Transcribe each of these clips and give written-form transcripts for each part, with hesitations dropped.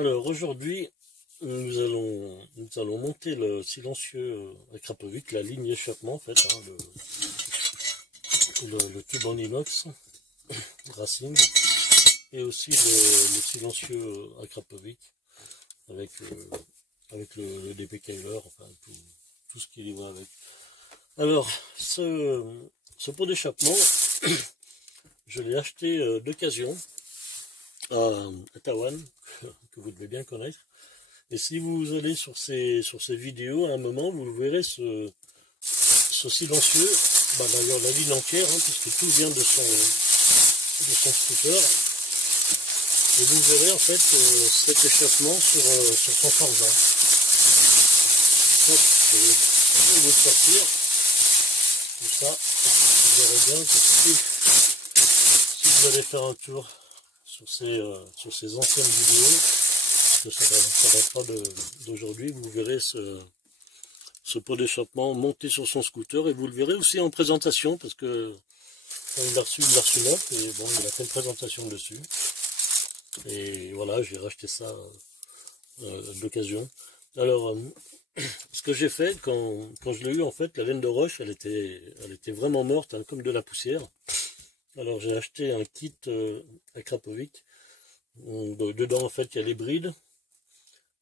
Alors aujourd'hui, nous allons monter le silencieux à Krapovic, la ligne échappement en fait, hein, le tube en inox Racing, et aussi le silencieux à Krapovic avec le DP Kyler, enfin tout ce qui y va avec. Alors ce pot d'échappement, je l'ai acheté d'occasion à Taïwan, que vous devez bien connaître. Et si vous allez sur ces vidéos, à un moment, vous verrez ce silencieux, d'ailleurs la ligne entière, hein, puisque tout vient de son scooter. Et vous verrez en fait cet échappement sur son Forza. Hop, je vais vous le sortir. Comme ça, vous verrez bien que si vous allez faire un tour sur ces anciennes vidéos, que ça date pas d'aujourd'hui, vous verrez ce pot d'échappement monté sur son scooter, et vous le verrez aussi en présentation, parce que quand il l'a reçu neuf, et bon, il a fait une présentation dessus. Et voilà, j'ai racheté ça d'occasion. Alors, ce que j'ai fait, quand je l'ai eu, en fait, la laine de roche, elle était vraiment morte, hein, comme de la poussière. Alors j'ai acheté un kit à Krapovic. Dedans, en fait, il y a les brides,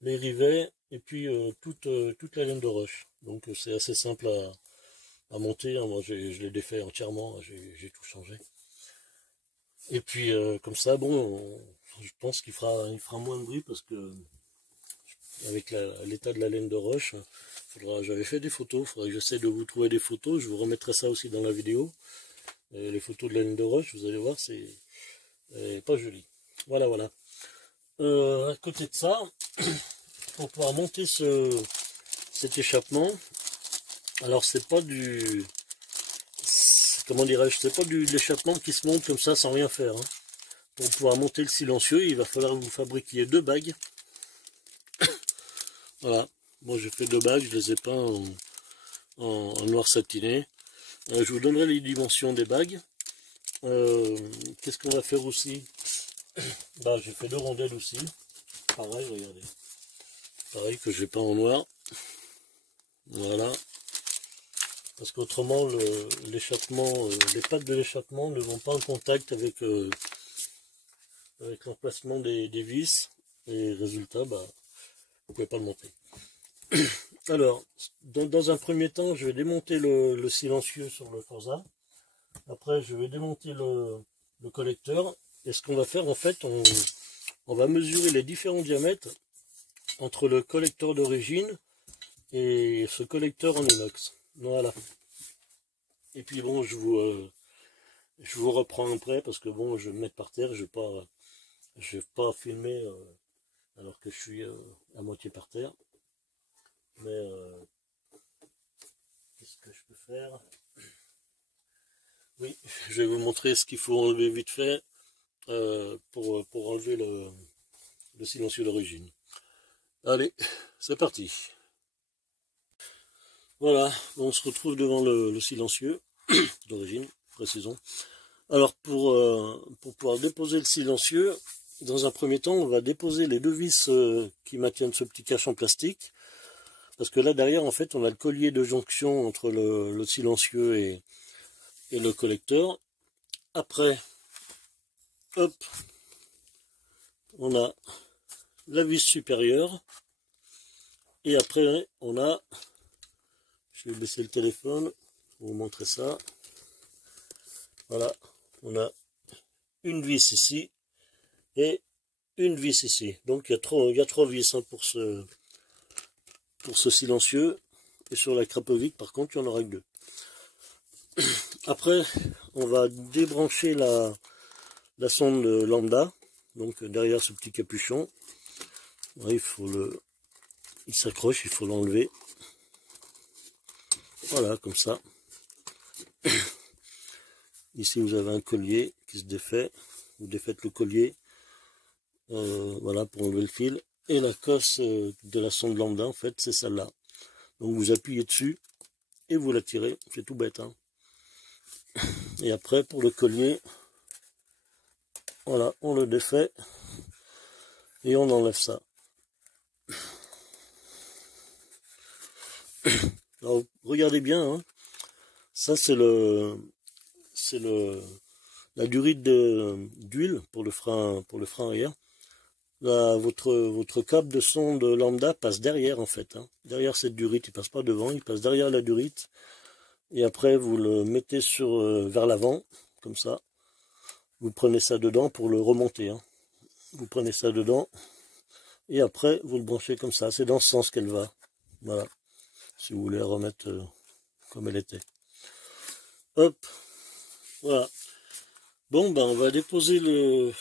les rivets, et puis toute la laine de roche. Donc c'est assez simple à monter, hein. Moi je l'ai défait entièrement, j'ai tout changé. Et puis comme ça, bon, je pense qu'il fera moins de bruit, parce que avec l'état de la laine de roche, j'avais fait des photos, faudrait que j'essaie de vous trouver des photos, je vous remettrai ça aussi dans la vidéo. Les photos de la laine de roche, vous allez voir, c'est pas joli. Voilà. À côté de ça, pour pouvoir monter cet échappement, alors c'est pas comment dirais-je, c'est pas de l'échappement qui se monte comme ça sans rien faire, hein. Pour pouvoir monter le silencieux, il va falloir que vous fabriquiez 2 bagues. Voilà, moi j'ai fait 2 bagues, je les ai peints en noir satiné. Je vous donnerai les dimensions des bagues. Qu'est-ce qu'on va faire aussi? J'ai fait 2 rondelles aussi. Pareil, regardez. Pareil, que j'ai peint en noir. Voilà. Parce qu'autrement, l'échappement, les pattes de l'échappement ne vont pas en contact avec l'emplacement des vis. Et résultat, vous ne pouvez pas le monter. Alors, dans un premier temps, je vais démonter le silencieux sur le Forza. Après, je vais démonter le collecteur. Et ce qu'on va faire, en fait, on va mesurer les différents diamètres entre le collecteur d'origine et ce collecteur en inox. Voilà. Et puis bon, je vous reprends après, parce que bon, je vais me mettre par terre, je vais pas filmer alors que je suis à moitié par terre. Mais qu'est-ce que je peux faire? Oui, je vais vous montrer ce qu'il faut enlever vite fait pour enlever le silencieux d'origine. Allez, c'est parti. Voilà, on se retrouve devant le silencieux d'origine, précisons. Alors pour pouvoir déposer le silencieux, dans un premier temps, on va déposer les 2 vis qui maintiennent ce petit cache en plastique. Parce que là derrière, en fait, on a le collier de jonction entre le silencieux et le collecteur. Après, hop, on a la vis supérieure. Et après, on a, je vais baisser le téléphone pour vous montrer ça. Voilà, on a une vis ici et une vis ici. Donc il y a 3 vis, hein, pour ce silencieux. Et sur la Krapovic, par contre, il n'y en aura que 2. Après, on va débrancher la sonde lambda, donc derrière ce petit capuchon. Ouais, il s'accroche, il faut l'enlever. Voilà, comme ça. Ici, vous avez un collier qui se défait. Vous défaites le collier, voilà, pour enlever le fil. Et la cosse de la sonde lambda, en fait, c'est celle-là. Donc vous appuyez dessus et vous la tirez. C'est tout bête, hein. Et après, pour le collier, voilà, on le défait et on enlève ça. Alors, regardez bien, hein. Ça c'est la durite d'huile pour le frein arrière. Là, votre câble de sonde lambda passe derrière en fait, hein. Derrière cette durite, il passe pas devant, il passe derrière la durite. Et après vous le mettez vers l'avant, comme ça. Vous prenez ça dedans pour le remonter, hein. Vous prenez ça dedans. Et après vous le branchez comme ça. C'est dans ce sens qu'elle va. Voilà. Si vous voulez la remettre comme elle était. Hop. Voilà. Bon ben on va déposer le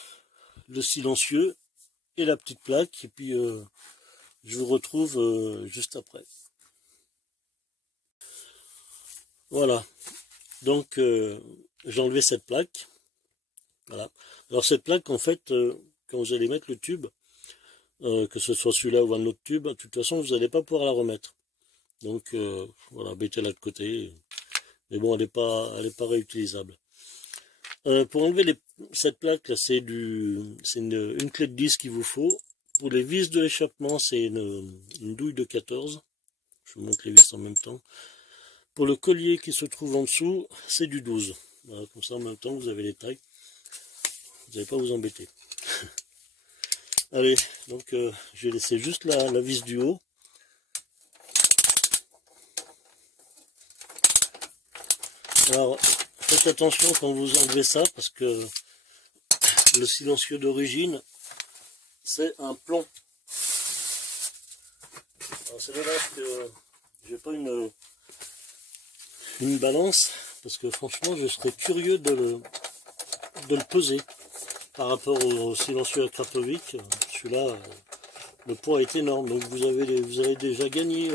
silencieux et la petite plaque. Et puis je vous retrouve juste après. Voilà. Donc j'ai enlevé cette plaque. Voilà. Alors cette plaque, en fait, quand vous allez mettre le tube, que ce soit celui-là ou un autre tube, de toute façon vous n'allez pas pouvoir la remettre. Donc voilà, mettez-la de côté. Mais bon, elle n'est pas réutilisable. Pour enlever cette plaque, c'est une clé de 10 qu'il vous faut. Pour les vis de l'échappement, c'est une douille de 14. Je vous montre les vis en même temps. Pour le collier qui se trouve en dessous, c'est du 12. Voilà, comme ça en même temps vous avez les tailles. Vous n'allez pas vous embêter. Allez, donc je vais laisser juste la vis du haut. Alors, faites attention quand vous enlevez ça, parce que le silencieux d'origine, c'est un plomb. Alors c'est dommage que j'ai pas une balance, parce que franchement je serais curieux de le peser. Par rapport au silencieux à Krapovic, celui-là, le poids est énorme. Donc vous avez déjà gagné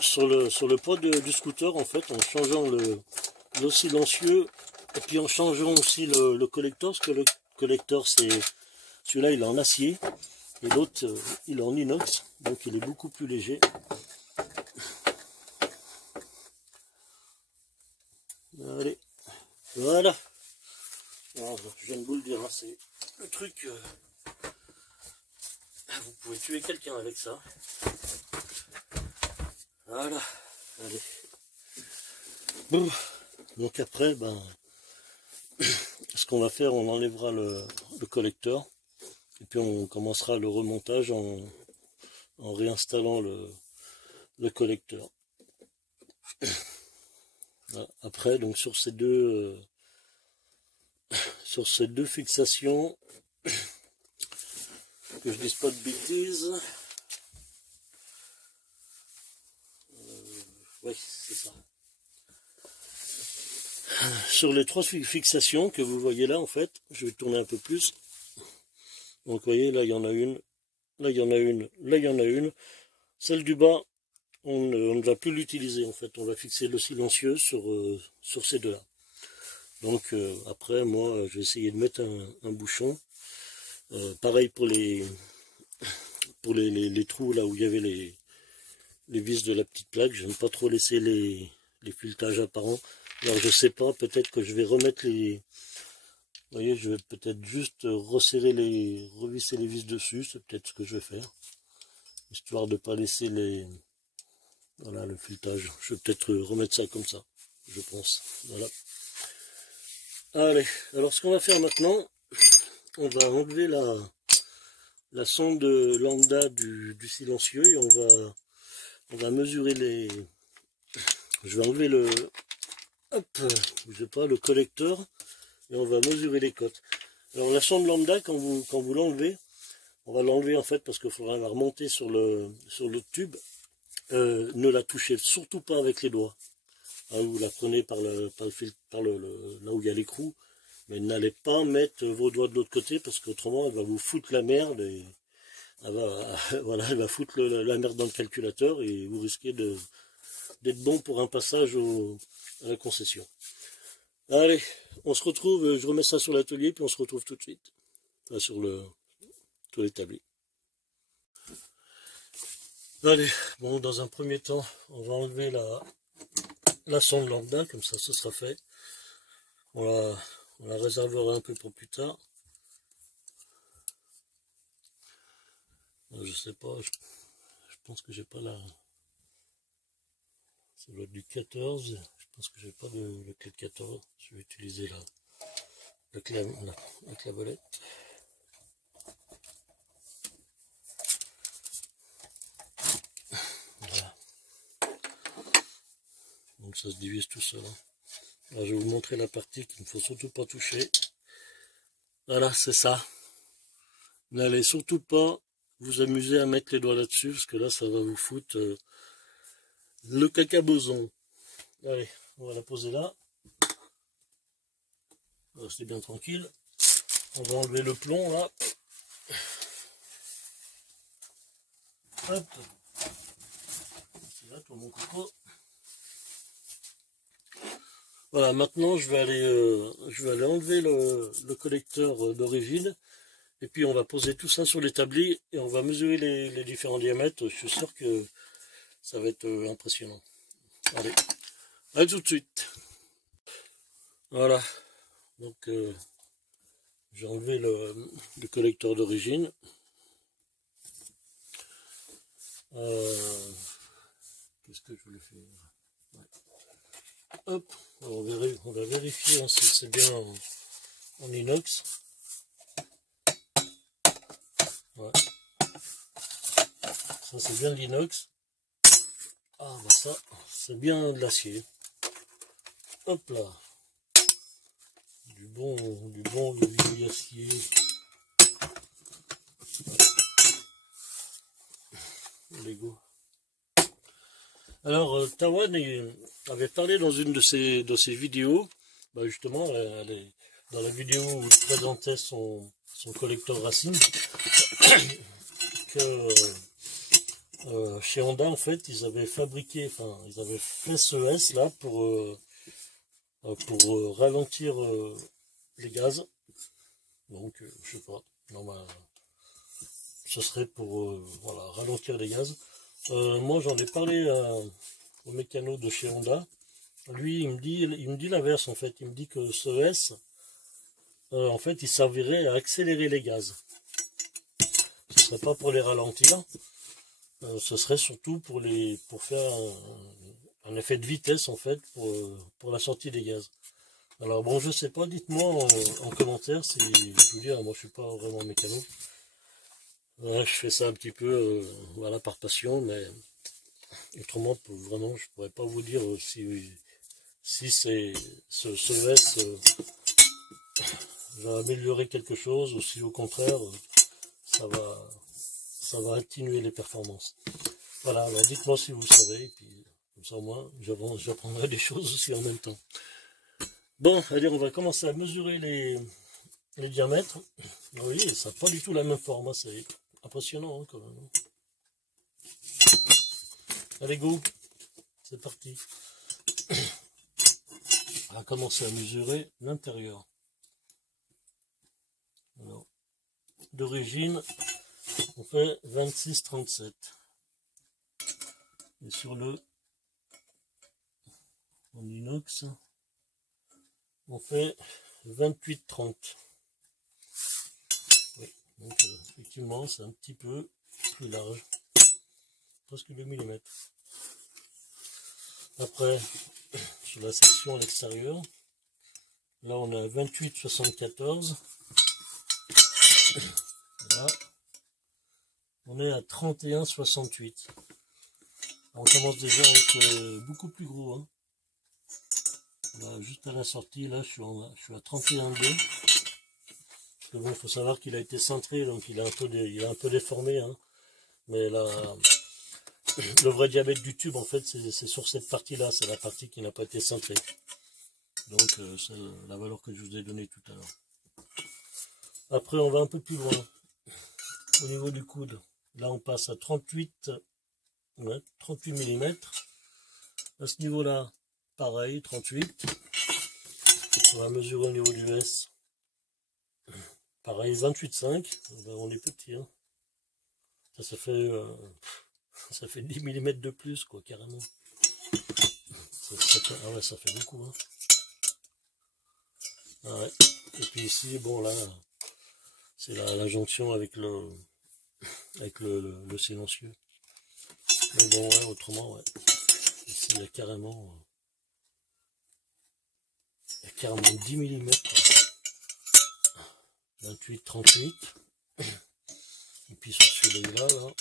sur le poids du scooter, en fait, en changeant le silencieux et puis en changeant aussi le collecteur, parce que le collecteur, celui-là il est en acier et l'autre il est en inox, donc il est beaucoup plus léger. Allez, voilà. Alors, je viens de vous le dire, hein, c'est le truc, vous pouvez tuer quelqu'un avec ça. Voilà, allez. Bon, donc après, ben, ce qu'on va faire, on enlèvera le collecteur, et puis on commencera le remontage en réinstallant le collecteur. Voilà. Après, donc sur ces deux fixations, que je dise pas de bêtises, oui, c'est ça. Sur les trois fixations que vous voyez là, en fait, je vais tourner un peu plus. Donc, vous voyez, là, il y en a une, là, il y en a une, là, il y en a une. Celle du bas, on ne va plus l'utiliser, en fait. On va fixer le silencieux sur ces deux-là. Donc, après, moi, je vais essayer de mettre un bouchon. Pareil pour les trous, là où il y avait les vis de la petite plaque. Je n'aime pas trop laisser les fileutages apparents. Alors je sais pas, peut-être que je vais remettre les... Vous voyez, je vais peut-être juste revisser les vis dessus, c'est peut-être ce que je vais faire. Histoire de ne pas laisser voilà, le filetage. Je vais peut-être remettre ça comme ça, je pense. Voilà. Allez, alors ce qu'on va faire maintenant, on va enlever la sonde lambda du silencieux et on va mesurer les... Je vais enlever le collecteur et on va mesurer les cotes. Alors la sonde lambda, quand vous l'enlevez, on va l'enlever en fait parce qu'il faudra la remonter sur le tube. Ne la touchez surtout pas avec les doigts. Hein, vous la prenez par là où il y a l'écrou, mais n'allez pas mettre vos doigts de l'autre côté parce qu'autrement elle va vous foutre la merde et voilà, elle va foutre la merde dans le calculateur et vous risquez d'être bon pour un passage à la concession. Allez, on se retrouve, je remets ça sur l'atelier, puis on se retrouve tout de suite. Enfin, sur l'établi. Allez, bon, dans un premier temps, on va enlever la sonde lambda, comme ça, ce sera fait. On la réservera un peu pour plus tard. Je sais pas, je pense que j'ai pas Ça doit être du 14. Je pense que j'ai pas de clé de 14. Je vais utiliser la clavolette. Voilà. Donc ça se divise tout seul. Hein. Alors, je vais vous montrer la partie qu'il ne faut surtout pas toucher. Voilà, c'est ça. N'allez surtout pas vous amuser à mettre les doigts là-dessus, parce que là, ça va vous foutre le cacaboson. Allez, on va la poser là. Restez bien tranquille. On va enlever le plomb là. Hop. C'est là tout mon coco. Voilà, maintenant je vais aller enlever le collecteur d'origine. Et puis on va poser tout ça sur l'établi et on va mesurer les différents diamètres. Je suis sûr que ça va être impressionnant. Allez, à tout de suite. Voilà, donc j'ai enlevé le collecteur d'origine. Qu'est-ce que je voulais faire? Ouais. Hop, on va vérifier hein, si c'est bien en inox. Ouais. Ça c'est bien de l'inox. Ah bah ça, c'est bien de l'acier. Hop là. Du bon vieil acier. Lego. Alors Tawan avait parlé dans une de ses vidéos, bah justement dans la vidéo où il présentait son collecteur racine, que chez Honda en fait ils avaient fabriqué, ils avaient fait ce S là pour ralentir les gaz. Donc je sais pas, normal, ce serait pour voilà, ralentir les gaz. Moi j'en ai parlé au mécano de chez Honda. Lui il me dit l'inverse en fait. Il me dit que ce S en fait il servirait à accélérer les gaz. Ce serait pas pour les ralentir. Ce serait surtout pour faire un effet de vitesse en fait pour la sortie des gaz. Alors bon, je sais pas, dites-moi en commentaire si je vous dis, moi je suis pas vraiment mécano. Je fais ça un petit peu voilà, par passion, mais autrement vraiment je pourrais pas vous dire si c'est ce S va améliorer quelque chose ou si au contraire ça va atténuer les performances. Voilà, alors dites-moi si vous savez, et puis comme ça au moins j'apprendrai des choses aussi en même temps. Bon, allez, on va commencer à mesurer les diamètres. Oui, ça n'a pas du tout la même forme, hein, c'est impressionnant hein, quand même. Allez, go, c'est parti. On va commencer à mesurer l'intérieur. Alors, d'origine, on fait 26,37. Et sur le en inox, on fait 28,30. Oui, donc effectivement, c'est un petit peu plus large, presque 2 mm. Après, sur la section à l'extérieur, là on a 28,74. Là, on est à 31,68. On commence déjà à être beaucoup plus gros. Hein. Là, juste à la sortie, là, je suis à 31,2. Parce que bon, il faut savoir qu'il a été cintré, donc il est un peu déformé. Hein. Mais là, le vrai diamètre du tube, en fait, c'est sur cette partie-là. C'est la partie qui n'a pas été cintrée. Donc, c'est la valeur que je vous ai donnée tout à l'heure. Après, on va un peu plus loin. Au niveau du coude, là, on passe à 38 mm. À ce niveau-là, pareil, 38. On va mesurer au niveau du S. Pareil, 28,5. On est petit. Hein. Ça fait 10 mm de plus, quoi, carrément. Ah ouais, ça fait beaucoup. Hein. Ah ouais. Et puis ici, bon, là, c'est la jonction avec le silencieux. Mais bon, ouais, autrement, ouais. Ici il y a carrément 10 mm. 28, 38. Et puis sur celui-là, là.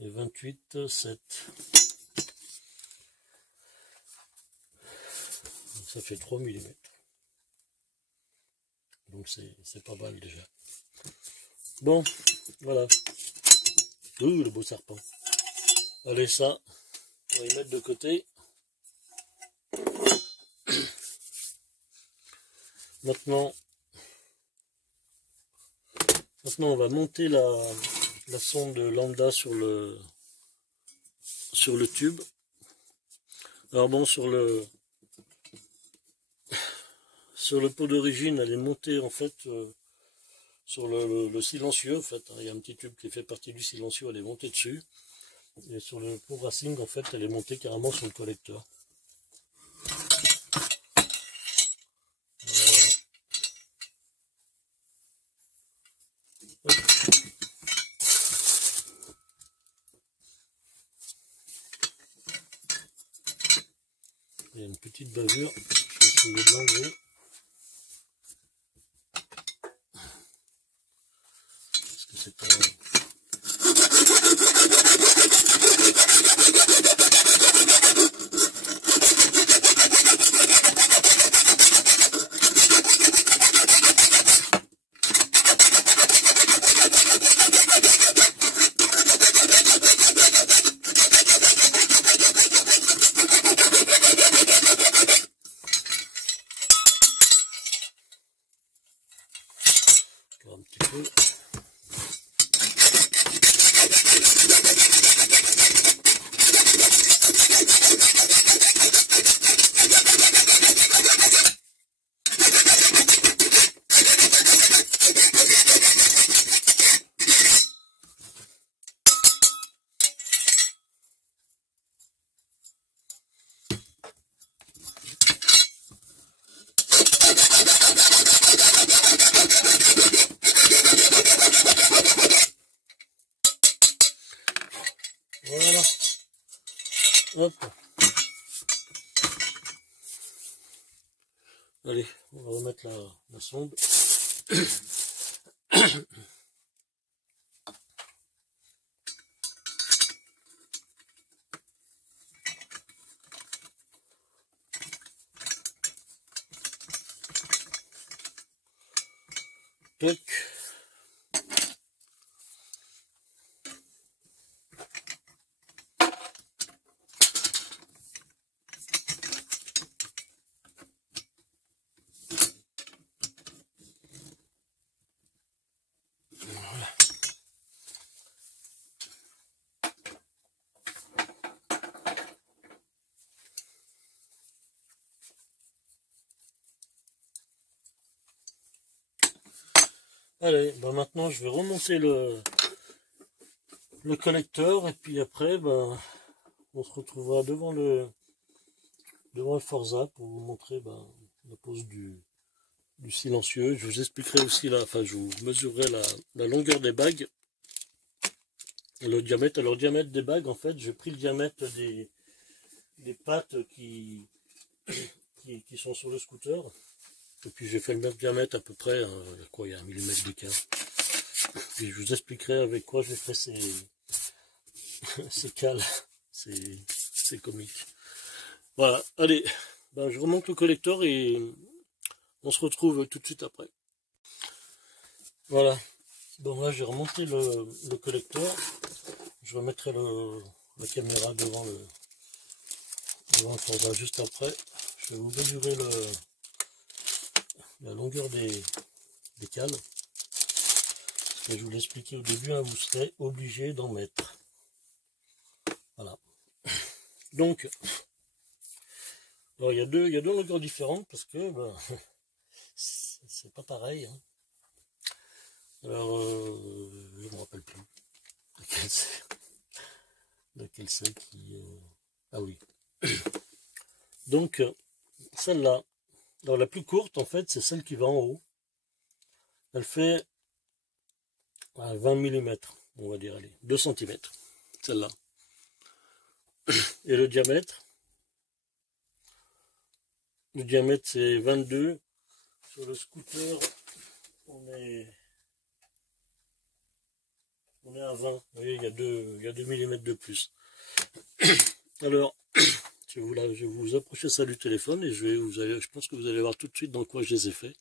Et 28, 7. Donc ça fait 3 mm. Donc c'est pas mal déjà. Bon, voilà. Le beau serpent. Allez, ça, on va y mettre de côté. Maintenant on va monter la sonde lambda sur le tube. Alors bon, sur le pot d'origine, elle est montée en fait sur le silencieux. En fait, il y a un petit tube qui fait partie du silencieux, elle est montée dessus. Et sur le pot racing, en fait, elle est montée carrément sur le collecteur. Voilà. Il y a une petite bavure, je vais essayer de l'enlever. Parce que c'est pas... un petit peu. Voilà. Hop. Allez, on va remettre la sonde. Toc. Voilà. Allez, ben maintenant je vais remonter le collecteur et puis après ben, on se retrouvera devant le Forza pour vous montrer ben, la pose du silencieux. Je vous expliquerai aussi je vous mesurerai la longueur des bagues, le diamètre. Alors le diamètre des bagues, en fait, j'ai pris le diamètre des pattes qui sont sur le scooter. Et puis j'ai fait le même diamètre à peu près, il y a 1 mm d'écart. Puis je vous expliquerai avec quoi je ferai ces cales. C'est comique. Voilà, allez, ben, je remonte le collecteur et on se retrouve tout de suite après. Voilà, bon là j'ai remonté le collecteur. Je remettrai la caméra devant le Forza juste après. Je vais vous mesurer la longueur des cales. Parce que je vous l'ai expliqué au début, hein, vous serez obligé d'en mettre. Voilà. Donc, alors, il y a deux longueurs différentes parce que ben, c'est pas pareil. Hein. Alors, je me rappelle plus lequel c'est qui... Ah oui. Donc, celle-là. Alors la plus courte, en fait, c'est celle qui va en haut. Elle fait 20 mm, on va dire, allez, 2 cm, celle-là. Et le diamètre c'est 22. Sur le scooter, on est à 20. Vous voyez, il y a 2 mm de plus. Alors, je vais vous approcher ça du téléphone et je pense que vous allez voir tout de suite dans quoi je les ai fait.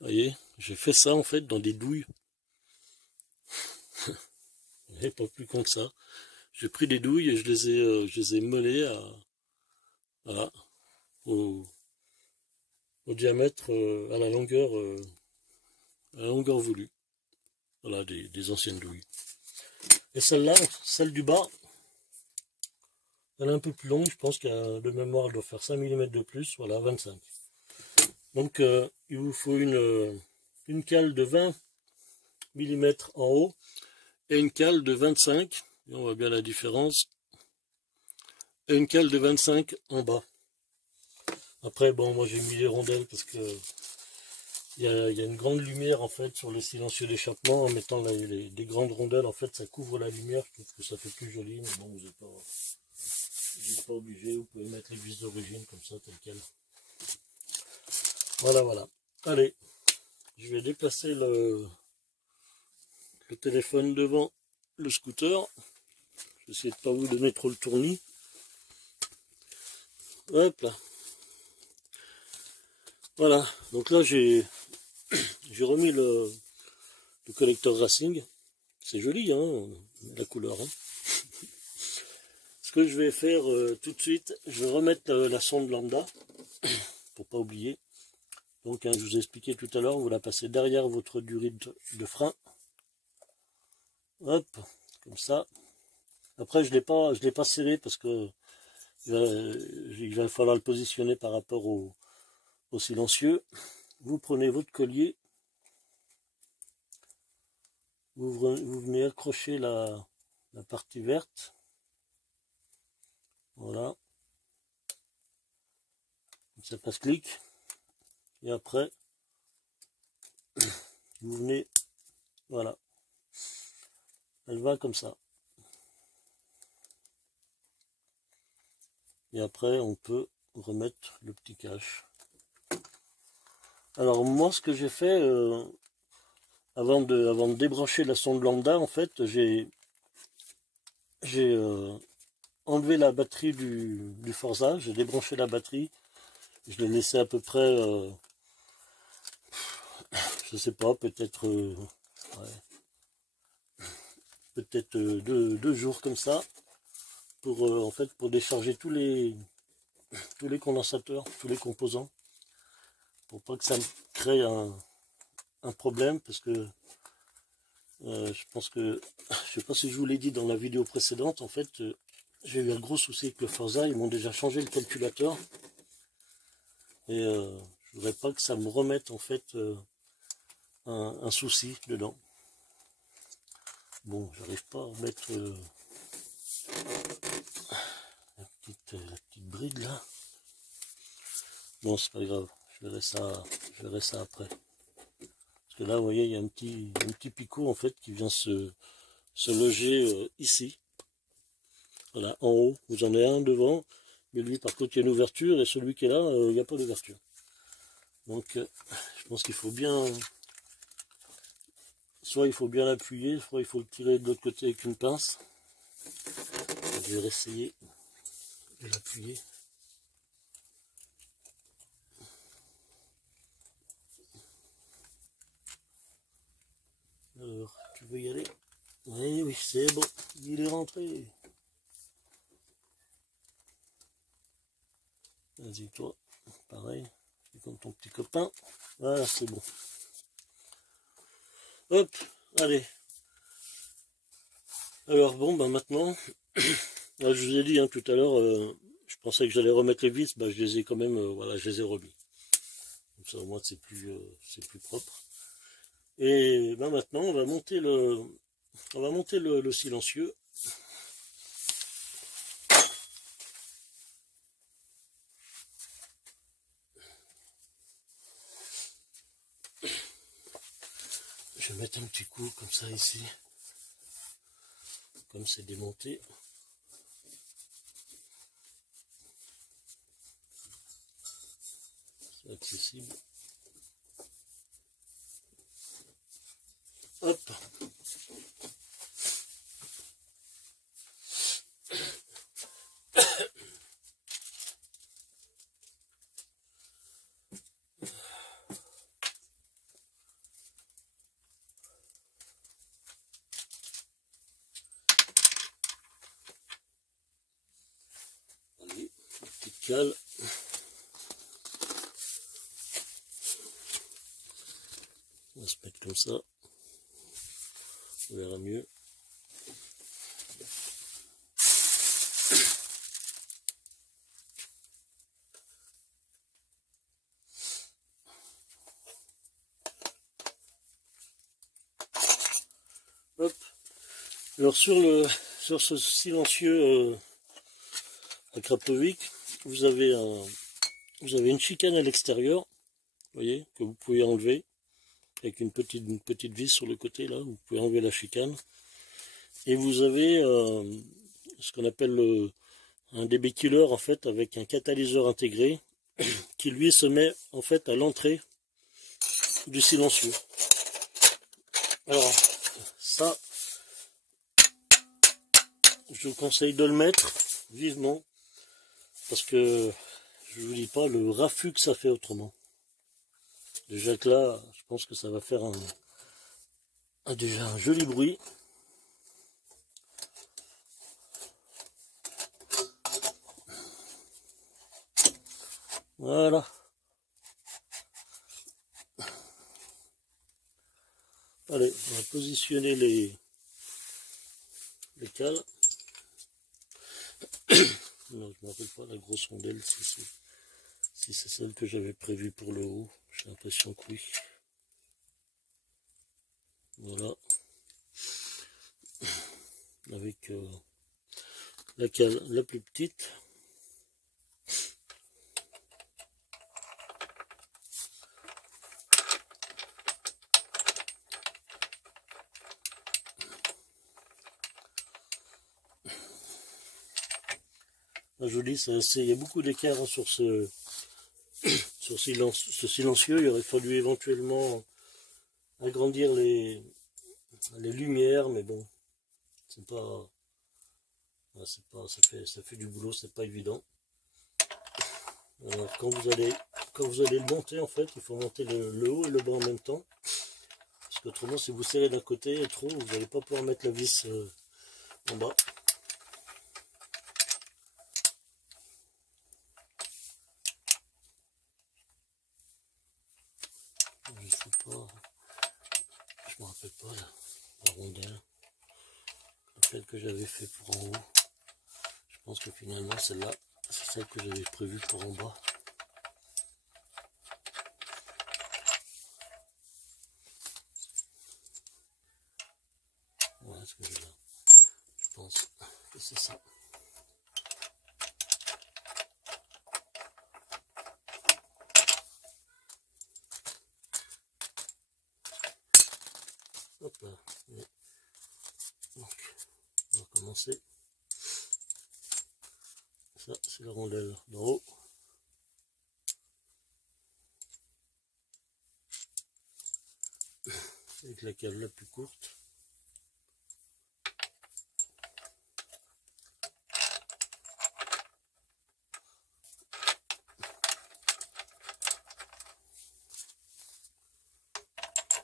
Vous voyez, j'ai fait ça en fait dans des douilles. Et pas plus con que ça. J'ai pris des douilles et je les ai meulées voilà, au diamètre, à la longueur voulue. Voilà, des anciennes douilles. Et celle-là, celle du bas, elle est un peu plus longue, je pense qu'elle de mémoire elle doit faire 5 mm de plus, voilà, 25. Donc il vous faut une cale de 20 mm en haut et une cale de 25, et on voit bien la différence, et une cale de 25 en bas. Après, bon, moi j'ai mis les rondelles parce que il y a une grande lumière en fait sur le silencieux d'échappement. En mettant des grandes rondelles, en fait ça couvre la lumière, je trouve que ça fait plus joli, mais bon, vous n'êtes pas obligé, vous pouvez mettre les vis d'origine comme ça, tel quel. Voilà, voilà. Allez, je vais déplacer le téléphone devant le scooter. Je vais essayer de ne pas vous donner trop le tournis. Hop là. Voilà, donc là j'ai remis le collecteur Racing. C'est joli, hein, la couleur. Hein. Ce que je vais faire tout de suite, je vais remettre la sonde lambda, pour pas oublier. Donc hein, je vous ai expliqué tout à l'heure, vous la passez derrière votre durée de frein. Hop, comme ça. Après je l'ai pas serré parce que il va falloir le positionner par rapport au silencieux. Vous prenez votre collier, vous venez accrocher la partie verte. Voilà. Ça passe clic. Et après, vous venez, voilà. Elle va comme ça. Et après, on peut remettre le petit cache. Alors moi, ce que j'ai fait, avant de débrancher la sonde lambda, en fait, j'ai enlevé la batterie du Forza, j'ai débranché la batterie, je l'ai laissé à peu près, je sais pas, peut-être deux jours comme ça, pour en fait pour décharger tous les condensateurs, tous les composants, pour pas que ça me crée un problème, parce que je pense que, je sais pas si je vous l'ai dit dans la vidéo précédente, en fait, j'ai eu un gros souci avec le Forza, ils m'ont déjà changé le calculateur, et je voudrais pas que ça me remette en fait un souci dedans. Bon, j'arrive pas à mettre la petite bride là. Bon, c'est pas grave, je verrai ça après. Parce que là, vous voyez, il y a un petit picot en fait qui vient se loger ici. Voilà, en haut, vous en avez un devant, mais lui par contre il y a une ouverture, et celui qui est là, il n'y a pas d'ouverture. Donc je pense qu'il faut bien, soit il faut bien l'appuyer, soit il faut le tirer de l'autre côté avec une pince. Je vais essayer de l'appuyer. Alors, tu veux y aller? Oui, oui, c'est bon, il est rentré. Vas-y, toi, pareil, c'est comme ton petit copain. Voilà, c'est bon. Hop, allez. Alors, bon, ben maintenant, là, je vous ai dit hein, tout à l'heure, je pensais que j'allais remettre les vis, ben, je les ai quand même, voilà, je les ai remis. Comme ça, au moins, c'est plus propre. Et ben maintenant, on va monter le silencieux. mettre un petit coup comme ça ici. Comme c'est démonté. C'est accessible. Hop. Allez, petite cale. On va se mettre comme ça. On verra mieux. Hop. Alors sur ce silencieux à Krapovic, vous avez une chicane à l'extérieur, vous voyez, que vous pouvez enlever avec une petite vis sur le côté là, vous pouvez enlever la chicane. Et vous avez ce qu'on appelle un DB killer en fait avec un catalyseur intégré qui lui se met en fait à l'entrée du silencieux. Alors ça, je vous conseille de le mettre vivement parce que je vous dis pas le raffut que ça fait autrement. Déjà que là, je pense que ça va faire déjà un joli bruit. Voilà. Allez, on va positionner les cales. Non, je ne me rappelle pas la grosse rondelle, si c'est celle que j'avais prévue pour le haut. J'ai l'impression que oui. Voilà. Avec la cale la plus petite. Là, je vous dis, il y a beaucoup d'écart hein, sur ce silencieux. Il aurait fallu éventuellement agrandir les lumières, mais bon, ça fait du boulot, c'est pas évident. Alors, quand vous allez le monter, en fait, il faut monter le haut et le bas en même temps. Parce qu'autrement, si vous serrez d'un côté trop, vous n'allez pas pouvoir mettre la vis en bas. Je sais pas, je me rappelle pas la rondelle, celle que j'avais fait pour en haut. Je pense que finalement celle-là, c'est celle que j'avais prévue pour en bas. Voilà ce que j'ai là. Je pense que c'est ça. Hop là. Donc, on va commencer. Ça, c'est la rondelle d'en haut. Avec la cale la plus courte.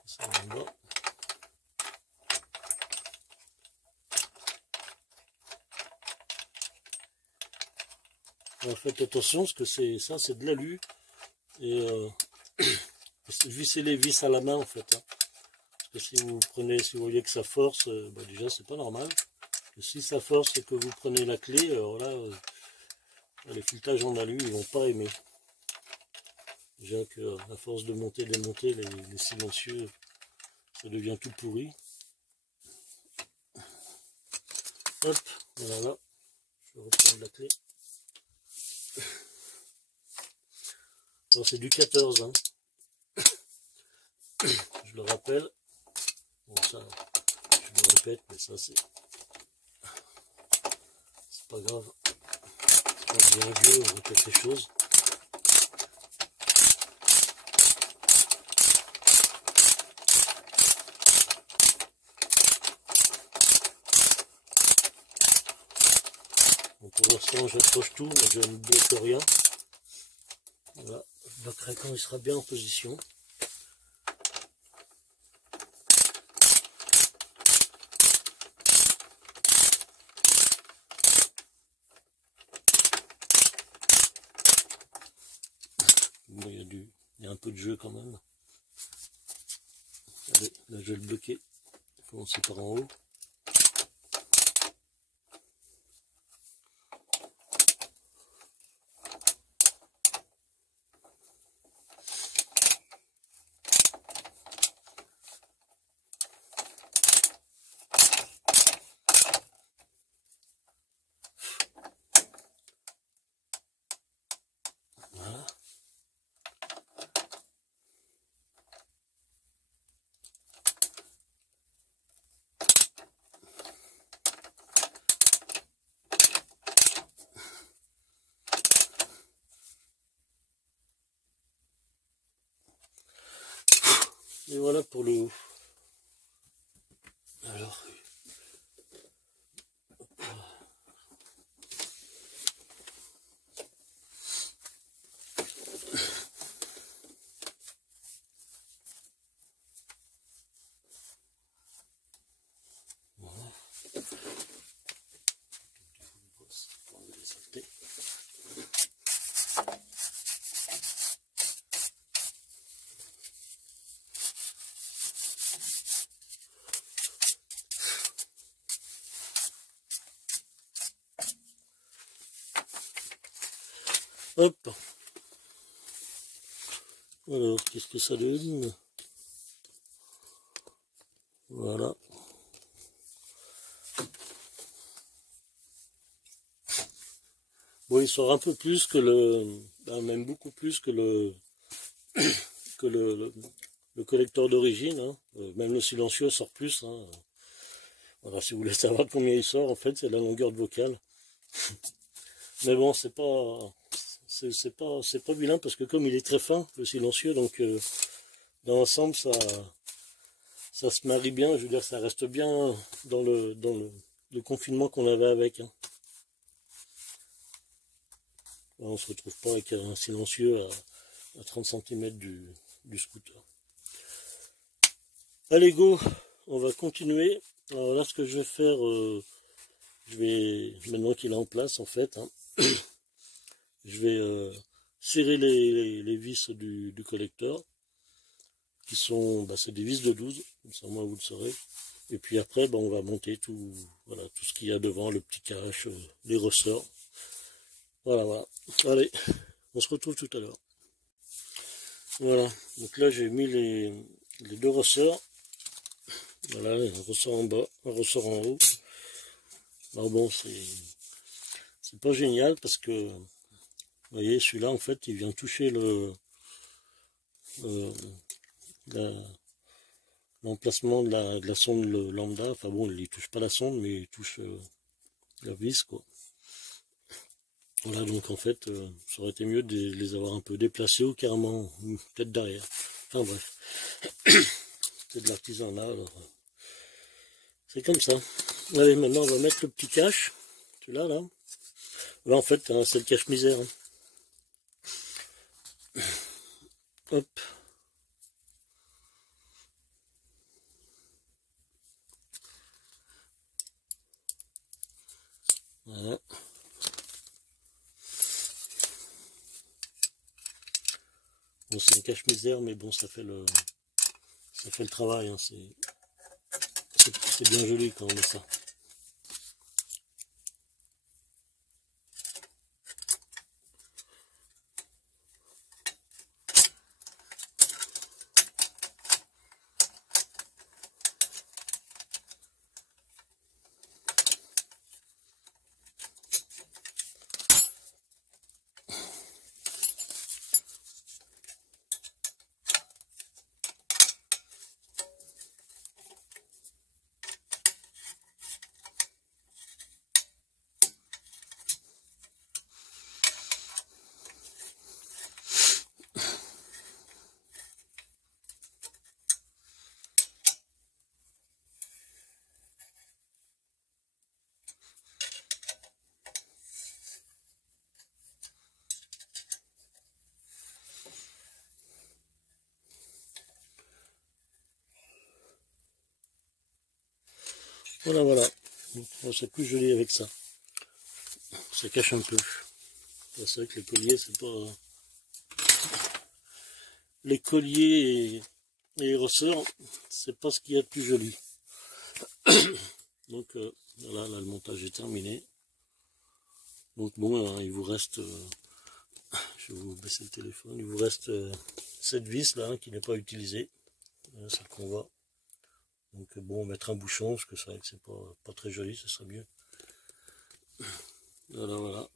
Ça en bas. Alors faites attention parce que c'est de l'alu et vissez les vis à la main en fait. Hein. Parce que si vous voyez que ça force, bah déjà c'est pas normal. Et si ça force et que vous prenez la clé, alors là, les filettages en alu ils vont pas aimer. Déjà que à force de monter, démonter les silencieux, ça devient tout pourri. Hop, voilà là, je vais reprendre la clé. C'est du 14, hein. Je le rappelle. Bon, ça, je me répète, mais ça c'est pas grave. Quand on devient vieux, on répète les choses. Bon, pour l'instant, j'approche tout, mais je ne bloque rien. Voilà, je bloquerai quand il sera bien en position. Bon, il y a un peu de jeu quand même. Allez, là je vais le bloquer. Je vais commencer par en haut. Voilà. Et voilà pour le haut. Alors, voilà. Hop. Alors, qu'est-ce que ça donne? Voilà. Bon, il sort un peu plus que même beaucoup plus que le collecteur d'origine. Hein. Même le silencieux sort plus. Hein. Voilà, si vous voulez savoir combien il sort, en fait, c'est la longueur de vocale. Mais bon, c'est pas vilain parce que comme il est très fin, le silencieux, donc dans l'ensemble, ça se marie bien. Je veux dire, ça reste bien dans le confinement qu'on avait avec. Hein. Là, on se retrouve pas avec un silencieux à 30 cm du scooter. Allez, go, on va continuer. Alors là, ce que je vais faire, maintenant qu'il est en place, en fait, hein, je vais serrer les vis du collecteur, qui sont, c'est des vis de 12, comme ça moi vous le saurez. Et puis après, on va monter tout ce qu'il y a devant, le petit cache, les ressorts. Voilà. Allez, on se retrouve tout à l'heure. Voilà, donc là j'ai mis les deux ressorts. Voilà, un ressort en bas, un ressort en haut. Alors bon, c'est pas génial parce que, vous voyez, celui-là en fait, il vient toucher l'emplacement de la sonde lambda. Enfin bon, il touche pas la sonde, mais il touche la vis, quoi. Voilà, donc en fait, ça aurait été mieux de les avoir un peu déplacés ou carrément peut-être derrière. Enfin bref, c'est de l'artisanat, alors c'est comme ça. Allez, maintenant on va mettre le petit cache, celui-là, là. Là en fait, hein, c'est le cache-misère. Hein. Hop. Voilà. Bon, c'est un cache-misère, mais bon, ça fait le travail. Hein. C'est bien joli quand on met ça. Voilà, voilà. C'est plus joli avec ça. Ça cache un peu. C'est vrai que les colliers, c'est pas... Les colliers et les ressorts, c'est pas ce qu'il y a de plus joli. Donc voilà, là le montage est terminé. Donc bon, il vous reste... je vais vous baisser le téléphone. Il vous reste cette vis là qui n'est pas utilisée. Celle qu'on voit. Donc bon, mettre un bouchon, parce que c'est vrai que c'est pas très joli, ce serait mieux. Voilà, voilà.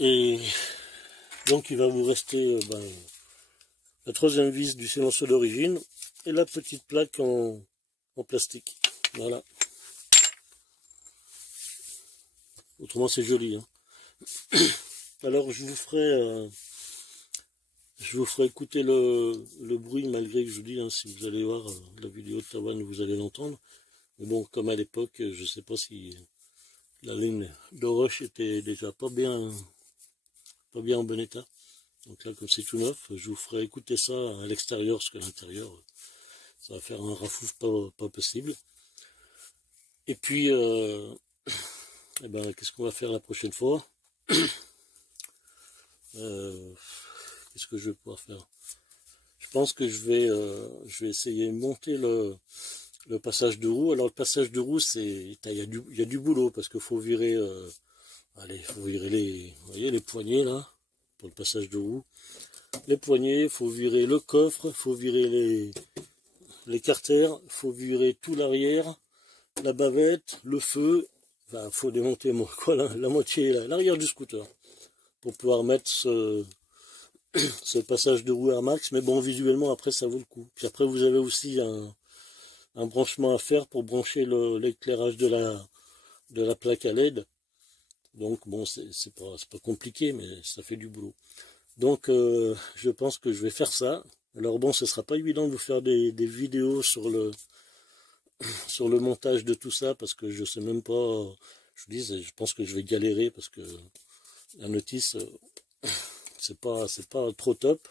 Et donc il va vous rester la troisième vis du silencieux d'origine et la petite plaque en plastique. Voilà. Autrement c'est joli. Hein. Alors je vous ferai écouter le bruit malgré que je vous dis, hein, si vous allez voir la vidéo de Tawane, vous allez l'entendre. Mais bon, comme à l'époque, je ne sais pas si la ligne de roche était déjà pas bien en bon état. Donc là, comme c'est tout neuf, je vous ferai écouter ça à l'extérieur, parce qu'à l'intérieur, ça va faire un rafouf pas possible. Et puis, qu'est-ce qu'on va faire la prochaine fois? Qu'est-ce que je vais pouvoir faire? Je pense que je vais essayer de monter le passage de roue. Alors le passage de roue, il y a du boulot, parce qu'il faut virer, faut virer vous voyez, les poignées là, pour le passage de roue. Les poignées, il faut virer le coffre, il faut virer les carters, il faut virer tout l'arrière, la bavette, le feu. Enfin, faut démonter la moitié, l'arrière du scooter, pour pouvoir mettre ce passage de roue Air Max. Mais bon, visuellement, après, ça vaut le coup. Puis après, vous avez aussi un branchement à faire pour brancher l'éclairage de la plaque à LED. Donc bon, c'est pas compliqué, mais ça fait du boulot. Donc je pense que je vais faire ça. Alors bon, ce sera pas évident de vous faire des vidéos sur le montage de tout ça, parce que je sais même pas, je pense que je vais galérer, parce que la notice, c'est pas trop top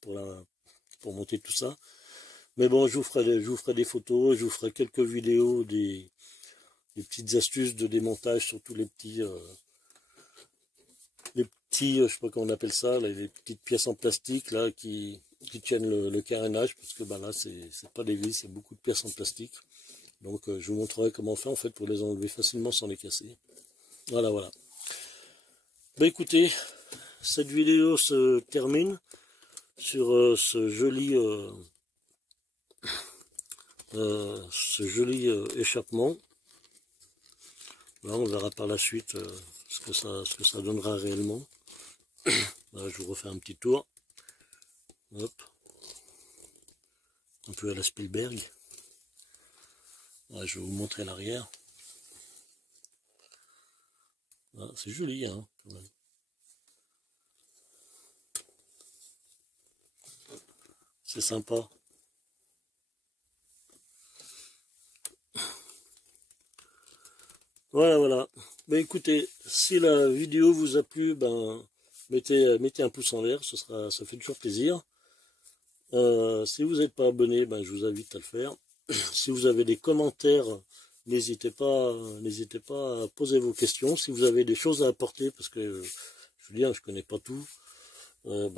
pour monter tout ça. Mais bon, je vous ferai des photos, je vous ferai quelques vidéos, des petites astuces de démontage sur tous les petits, je sais pas comment on appelle ça, les petites pièces en plastique là qui tiennent le carénage, parce que là c'est pas des vis, c'est beaucoup de pièces en plastique. Donc je vous montrerai comment faire en fait pour les enlever facilement sans les casser. Voilà, voilà. Écoutez, cette vidéo se termine sur ce joli échappement. Là, on verra par la suite ce que ça donnera réellement. Là, je vous refais un petit tour. Hop. Un peu à la Spielberg. Là, je vais vous montrer l'arrière. C'est joli, hein, quand même. C'est sympa. Voilà, voilà. Écoutez, si la vidéo vous a plu, mettez un pouce en l'air, ça fait toujours plaisir. Si vous n'êtes pas abonné, je vous invite à le faire. Si vous avez des commentaires, n'hésitez pas à poser vos questions. Si vous avez des choses à apporter, parce que je vous dis, je connais pas tout,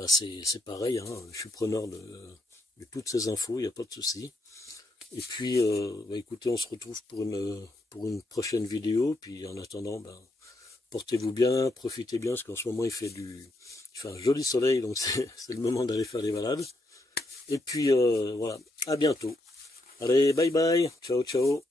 c'est pareil, hein, je suis preneur de toutes ces infos, il n'y a pas de souci. Et puis, écoutez, on se retrouve pour une prochaine vidéo. Puis en attendant, portez-vous bien, profitez bien, parce qu'en ce moment il fait un joli soleil, donc c'est le moment d'aller faire les balades. Et puis voilà, à bientôt. Allez, bye bye, ciao ciao.